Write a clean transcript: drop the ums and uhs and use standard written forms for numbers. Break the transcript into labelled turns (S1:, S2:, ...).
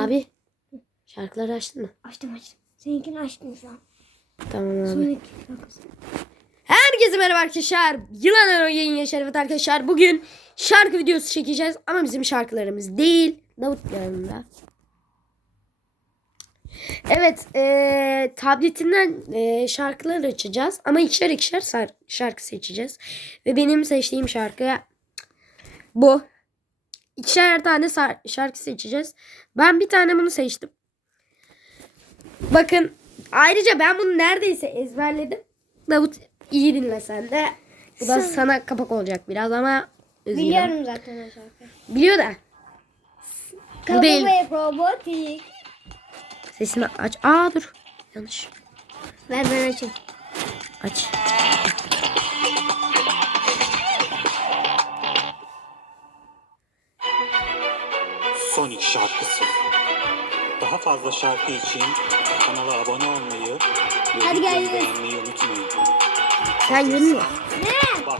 S1: Abi şarkıları açtın mı?
S2: Açtım. Seninkini açtım şu an.
S1: Tamam abi.
S2: Sonraki şarkısı.
S1: Herkese merhaba arkadaşlar. Yılan Yayın Yaşar. Evet arkadaşlar, bugün şarkı videosu çekeceğiz ama bizim şarkılarımız değil. Davut yanında. Evet, tabletinden şarkıları açacağız ama ikişer şarkı seçeceğiz. Ve benim seçtiğim şarkı bu. İkişer tane şarkı seçeceğiz. Ben bir tane bunu seçtim. Bakın, ayrıca ben bunu neredeyse ezberledim. Davut, iyi dinle sen de. Bu da sana kapak olacak biraz ama üzgünüm.
S2: Biliyorum zaten o şarkıyı.
S1: Biliyor da. Bu değil.
S2: Ve robotik.
S1: Sesini aç. Aa dur. Yanlış.
S2: Ver ben açayım.
S1: Aç.
S3: Sonic şarkısı. Daha fazla şarkı için kanala abone olmayı ve
S2: Hadi
S3: videoyu
S2: gel.
S3: beğenmeyi unutmayın.
S1: Sen yürü.
S2: Ne?